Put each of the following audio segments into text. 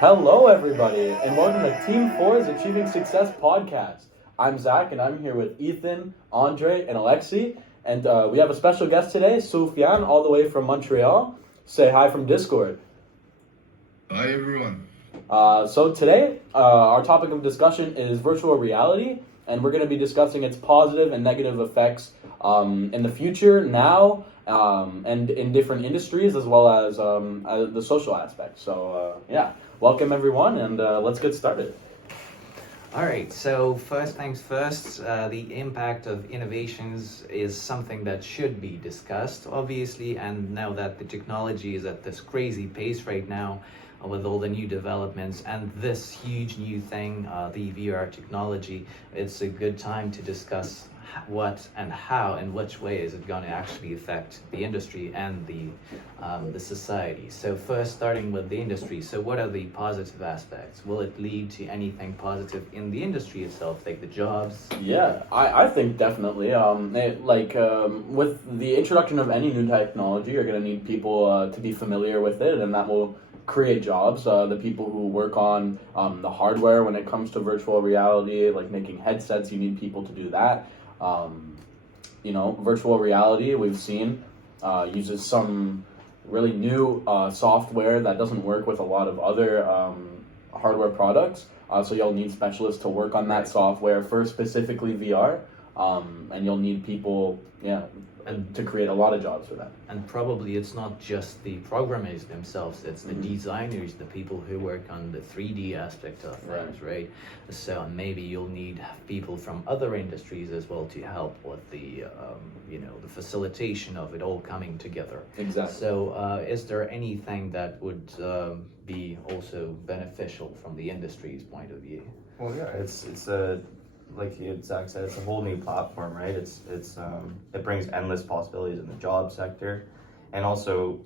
Hello, everybody, and welcome to Team 4's Achieving Success podcast. I'm Zach, and I'm here with Ethan, Andre, and Alexi. And we have a special guest today, Soufiane, all the way from Montreal. Say hi from Discord. Hi, everyone. So today, our topic of discussion is virtual reality, and we're going to be discussing its positive and negative effects in the future, now, and in different industries, as well as the social aspects. So, welcome everyone, and let's get started. All right, so first things first, the impact of innovations is something that should be discussed, obviously, and now that the technology is at this crazy pace right now, with all the new developments and this huge new thing, the VR technology, it's a good time to discuss what and how and which way is it going to actually affect the industry and the society. So first, starting with the industry, so what are the positive aspects? Will it lead to anything positive in the industry itself, like the jobs? Yeah, I think definitely. With the introduction of any new technology, you're going to need people to be familiar with it, and that will create jobs. The people who work on the hardware when it comes to virtual reality, like making headsets, you need people to do that. Virtual reality, we've seen, uses some really new software that doesn't work with a lot of other hardware products. So you'll need specialists to work on that software for specifically VR, and you'll need people, and to create a lot of jobs for that. And probably it's not just the programmers themselves, it's the designers, the people who work on the 3D aspect of things, right? So maybe you'll need people from other industries as well to help with the facilitation of it all coming together. Exactly. So is there anything that would be also beneficial from the industry's point of view? Well, yeah, it's a, like Zach said, it's a whole new platform, right? It brings endless possibilities in the job sector, and also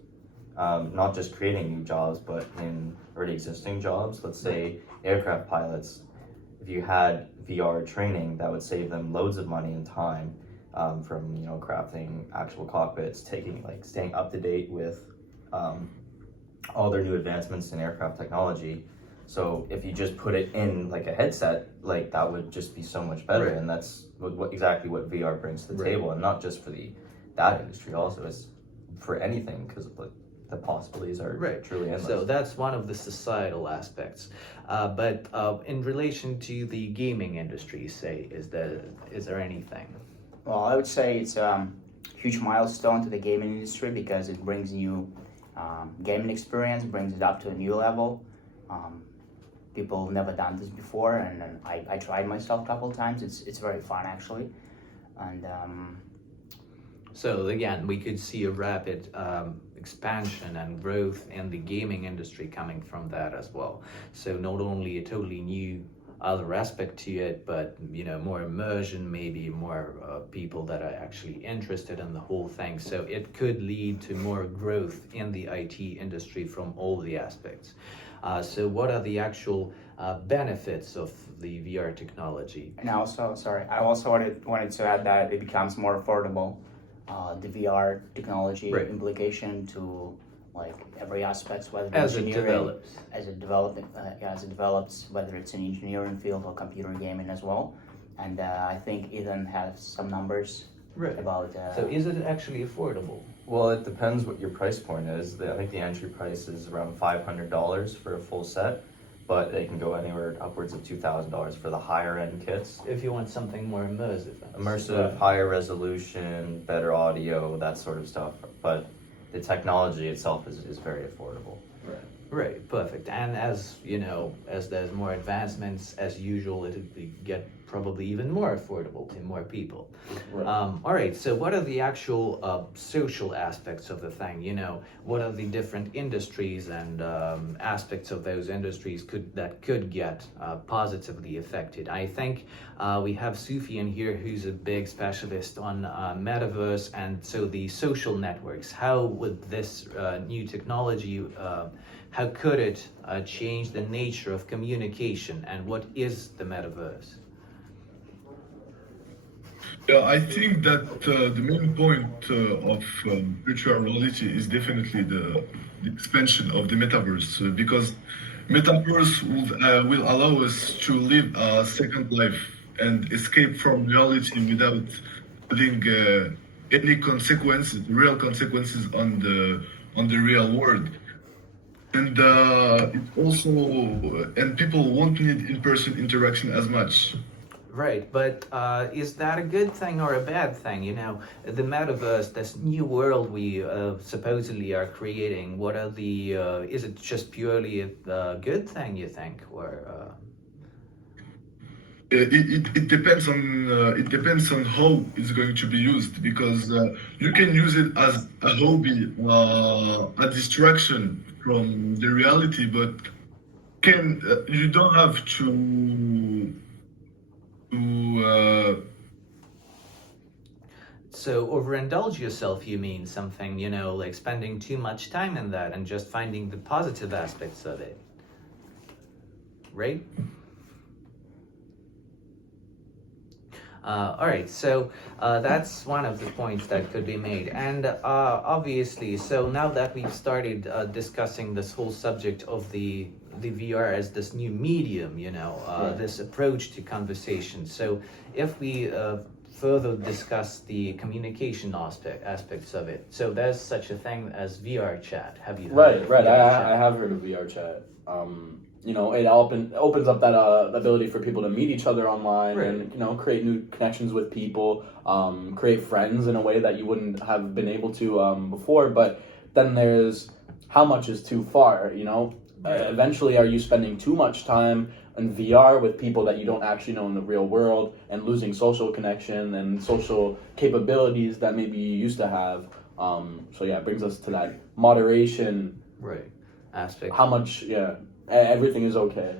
not just creating new jobs, but in already existing jobs. Let's say aircraft pilots. If you had VR training, that would save them loads of money and time, from crafting actual cockpits, staying up to date with all their new advancements in aircraft technology. So if you just put it in like a headset, like that would just be so much better, and that's exactly what VR brings to the table, and not just for that industry, also it's for anything, because the possibilities are truly endless. So that's one of the societal aspects. But in relation to the gaming industry, say, is there anything? Well, I would say it's a huge milestone to the gaming industry because it brings new gaming experience, brings it up to a new level. People have never done this before, and I tried myself a couple of times. It's very fun, actually. And so again, we could see a rapid expansion and growth in the gaming industry coming from that as well. So not only a totally new other aspect to it, but more immersion, maybe more people that are actually interested in the whole thing. So it could lead to more growth in the IT industry from all the aspects. So what are the actual benefits of the VR technology? And also, I also wanted to add that it becomes more affordable. The VR technology implication to like every aspect, whether as engineering, as it develops, whether it's an engineering field or computer gaming as well. And I think Ethan has some numbers about. So is it actually affordable? Well, it depends what your price point is. I think the entry price is around $500 for a full set, but they can go anywhere upwards of $2,000 for the higher end kits. If you want something more immersive. Higher resolution, better audio, that sort of stuff. But the technology itself is very affordable. Right, perfect. And as as there's more advancements, as usual, it'll get probably even more affordable to more people. All right, so what are the actual social aspects of the thing? What are the different industries and aspects of those industries that could get positively affected? I think we have Soufiane here, who's a big specialist on metaverse, and so the social networks. How would this new technology how could it change the nature of communication, and what is the metaverse? Yeah, I think that the main point of virtual reality is definitely the expansion of the metaverse because metaverse will allow us to live a second life and escape from reality without having any consequences, real consequences on the real world. And it also and people won't need in-person interaction as much. Right, but is that a good thing or a bad thing? You know, the metaverse, this new world we supposedly are creating. What are the? Is it just purely a good thing, you think, or? It depends on how it's going to be used because you can use it as a hobby, a distraction from the reality, but can you don't have to So overindulge yourself, you mean something, you know, like spending too much time in that and just finding the positive aspects of it, right? All right, so that's one of the points that could be made. And obviously, so now that we've started discussing this whole subject of the VR as this new medium, you know, Right. this approach to conversation. So if we further discuss the communication aspects of it, so there's such a thing as VR chat. Have you heard Right, of right. VR chat? I have heard of VR chat. You know, it opens up that ability for people to meet each other online Right. and, you know, create new connections with people, create friends in a way that you wouldn't have been able to before. But then there's how much is too far, you know? Eventually, are you spending too much time in VR with people that you don't actually know in the real world and losing social connection and social capabilities that maybe you used to have? So yeah, it brings us to that moderation. Right. Aspect. How much? Yeah, everything is okay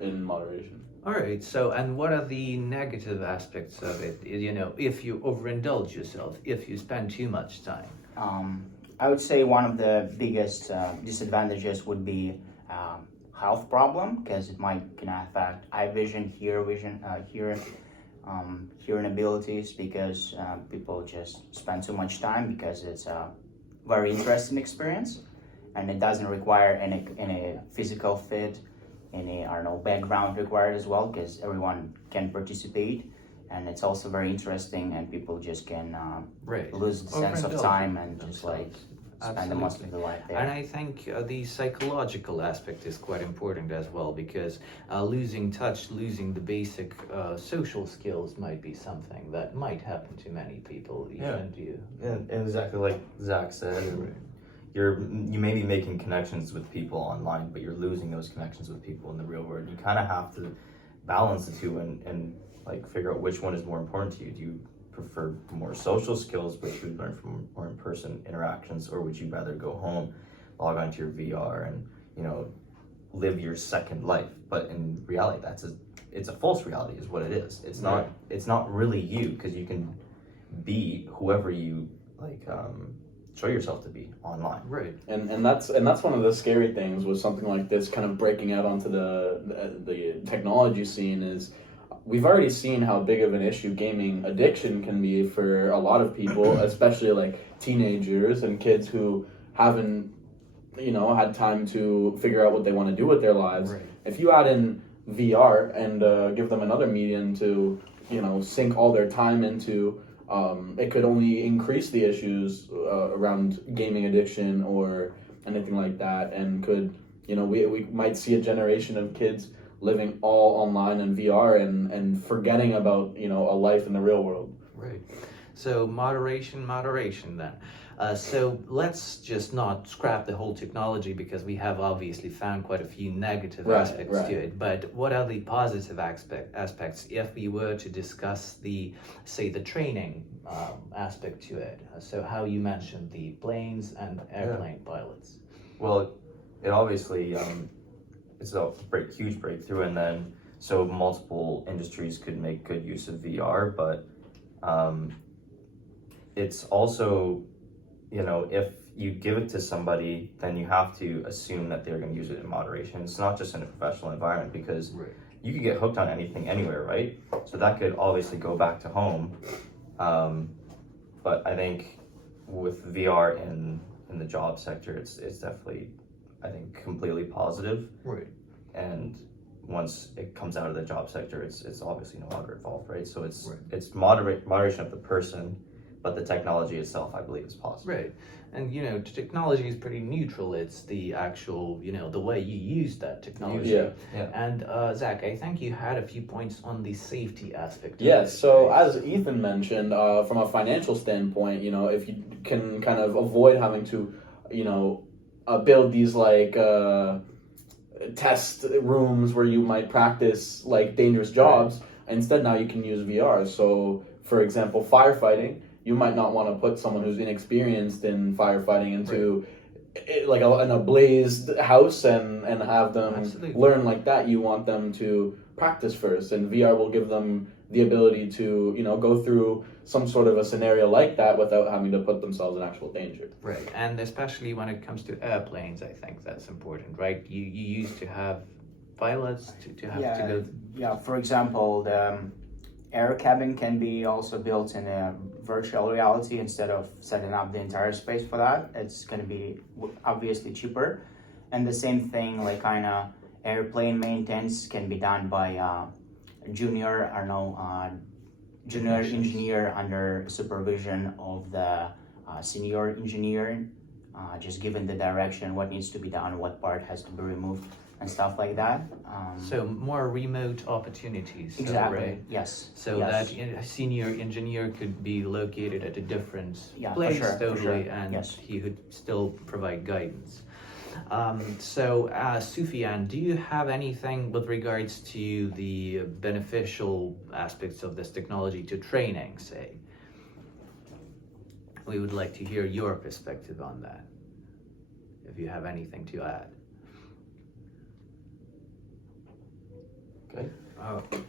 in moderation. All right. So, and what are the negative aspects of it? You know, if you overindulge yourself, if you spend too much time. I would say one of the biggest disadvantages would be health problem because it might can affect eye vision, hearing abilities because people just spend too much time because it's a very interesting experience and it doesn't require any physical fit, any I don't know background required as well because everyone can participate and it's also very interesting and people just can Right. lose the sense of Overindulge time and just themselves. like spend the most of their life there. And I think the psychological aspect is quite important as well because losing touch, losing the basic social skills might be something that might happen to many people. Yeah. Even to you. And exactly like Zach said, you may be making connections with people online, but you're losing those connections with people in the real world. You kind of have to balance the two and like figure out which one is more important to you. Do you prefer more social skills, which you would learn from more in-person interactions, or would you rather go home, log onto your VR, and you know live your second life? But in reality, it's a false reality, is what it is. It's not. Right. It's not really you because you can be whoever you like. Show yourself to be online. Right. And that's one of the scary things with something like this kind of breaking out onto the technology scene is we've already seen how big of an issue gaming addiction can be for a lot of people, especially like teenagers and kids who haven't, you know, had time to figure out what they want to do with their lives. Right. If you add in VR and give them another medium to, you know, sink all their time into, it could only increase the issues around gaming addiction or anything like that, and could, you know, we might see a generation of kids living all online in VR and forgetting about, you know, a life in the real world. Right. So moderation then. So let's just not scrap the whole technology because we have obviously found quite a few negative Right, aspects right. to it. But what are the positive aspects if we were to discuss the training aspect to it? So how you mentioned the planes and airplane pilots. Well, it obviously it's a huge breakthrough, and then so multiple industries could make good use of VR, but it's also, you know, if you give it to somebody, then you have to assume that they're going to use it in moderation. It's not just in a professional environment because Right. you could get hooked on anything anywhere, right? So that could obviously go back to home But I think with VR in the job sector, it's definitely, I think, completely positive. Right. And once it comes out of the job sector, it's obviously no longer involved, right? So it's Right. it's moderation of the person, but the technology itself, I believe, is positive. Right. And technology is pretty neutral. It's the actual, the way you use that technology. Yeah. Yeah. And Zach, I think you had a few points on the safety aspect. Yes, Of it, so right? as Ethan mentioned, from a financial standpoint, if you can kind of avoid having to, build these test rooms where you might practice like dangerous jobs, instead now you can use VR. So, for example, firefighting, you might not want to put someone who's inexperienced in firefighting into an ablazed house and have them Absolutely. learn like that. You want them to practice first, and VR will give them the ability to go through some sort of a scenario like that without having to put themselves in actual danger. Right, and especially when it comes to airplanes, I think that's important, right? You used to have pilots to have to go. Yeah, for example, the air cabin can be also built in a virtual reality instead of setting up the entire space for that. It's going to be obviously cheaper. And the same thing, like kind of airplane maintenance can be done by junior engineer under supervision of the senior engineer, just given the direction, what needs to be done, what part has to be removed, and stuff like that. So more remote opportunities. so, Exactly. right? Yes. So yes. that a senior engineer could be located at a different Yeah, for place sure, for totally, sure. and Yes. he could still provide guidance. Sufyan, do you have anything with regards to the beneficial aspects of this technology to training, say? We would like to hear your perspective on that, if you have anything to add. Okay.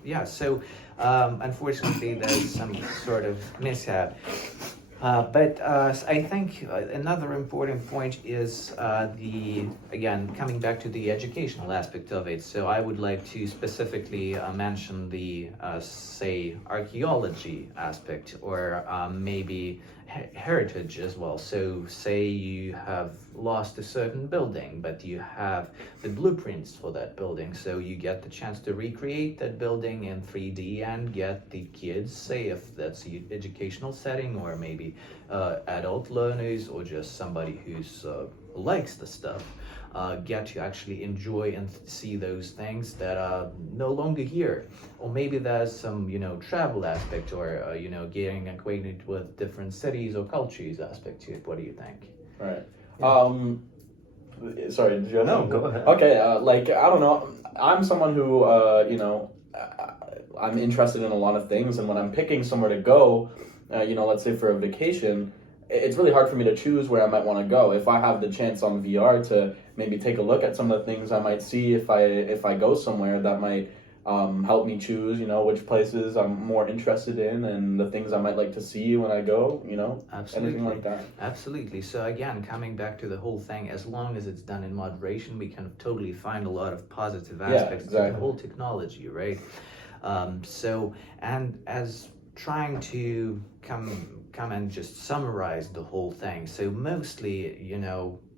Yeah, so unfortunately there's some sort of mishap. But I think another important point is again, coming back to the educational aspect of it. So I would like to specifically mention the, say, archaeology aspect, or maybe heritage as well. So say you have lost a certain building, but you have the blueprints for that building. So you get the chance to recreate that building in 3D and get the kids, say if that's the educational setting, or maybe adult learners, or just somebody who's likes the stuff, get to actually enjoy and see those things that are no longer here. Or maybe there's some travel aspect, or getting acquainted with different cities or cultures aspect to it. What do you think? Right. Sorry, did you have No, something? go ahead. Okay, I don't know. I'm someone who, I'm interested in a lot of things, and when I'm picking somewhere to go, let's say for a vacation, it's really hard for me to choose where I might want to go. If I have the chance on VR to maybe take a look at some of the things I might see if I go somewhere, that might help me choose, which places I'm more interested in, and the things I might like to see when I go, Absolutely. anything like that. Absolutely. So again, coming back to the whole thing, as long as it's done in moderation, we can totally find a lot of positive aspects to exactly. the whole technology, right? And as trying to come and just summarize the whole thing. So mostly,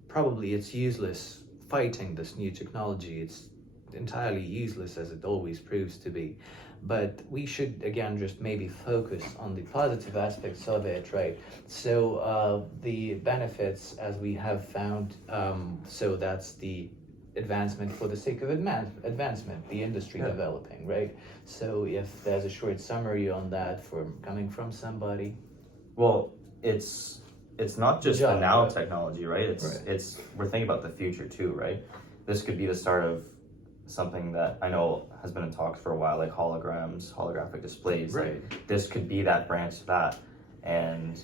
probably it's useless fighting this new technology. It's entirely useless, as it always proves to be. But we should, again, just maybe focus on the positive aspects of it, right? So the benefits, as we have found, so that's the advancement for the sake of advancement, the industry developing, right? So if there's a short summary on that coming from somebody. Well, it's not just Good the job, now right. technology, right? It's we're thinking about the future too, right? This could be the start of something that I know has been in talks for a while, like holograms, holographic displays. Right. This could be that branch to that, and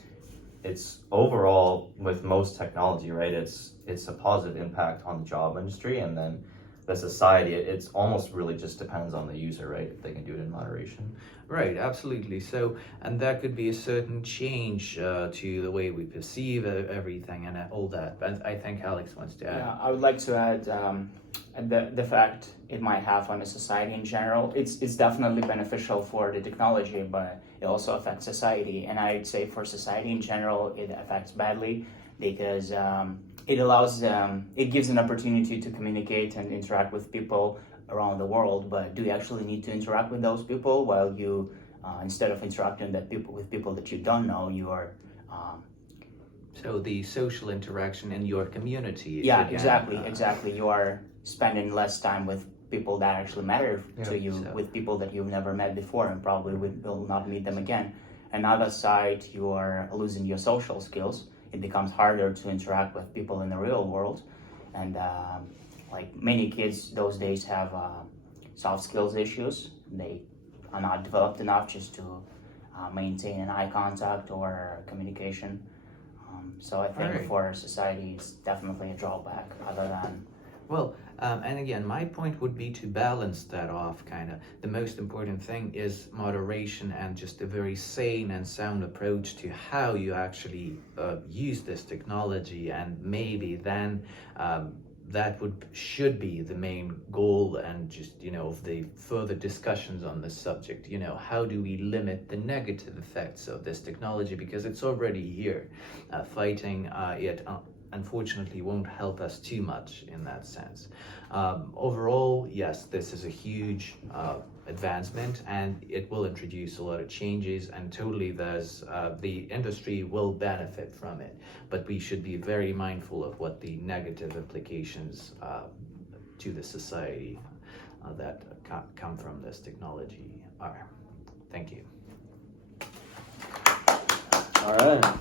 it's overall with most technology, right? It's a positive impact on the job industry, and then the society, it's almost really just depends on the user, right? If they can do it in moderation. Right, absolutely. So, and that could be a certain change to the way we perceive everything and all that. But I think Alex wants to add. Yeah, I would like to add the fact it might have on the society in general. It's definitely beneficial for the technology, but it also affects society. And I'd say for society in general, it affects badly because it allows, it gives an opportunity to communicate and interact with people around the world. But do you actually need to interact with those people while you, instead of interacting with people that you don't know, you are. So the social interaction in your community. Yeah, again, exactly. You are spending less time with people that actually matter to you, so- with people that you've never met before and probably will not meet them again. Another side, you are losing your social skills. It becomes harder to interact with people in the real world, and like many kids those days have soft skills issues. They are not developed enough just to maintain an eye contact or communication. So I think Alright. for society, it's definitely a drawback. Other than Well, and again, my point would be to balance that off, kind of. The most important thing is moderation and just a very sane and sound approach to how you actually use this technology, and maybe then that should be the main goal, and just of the further discussions on this subject. How do we limit the negative effects of this technology, because it's already here. Fighting it unfortunately won't help us too much in that sense. Overall, yes, this is a huge advancement, and it will introduce a lot of changes, and totally the industry will benefit from it, but we should be very mindful of what the negative implications to the society that come from this technology are. Thank you. All right.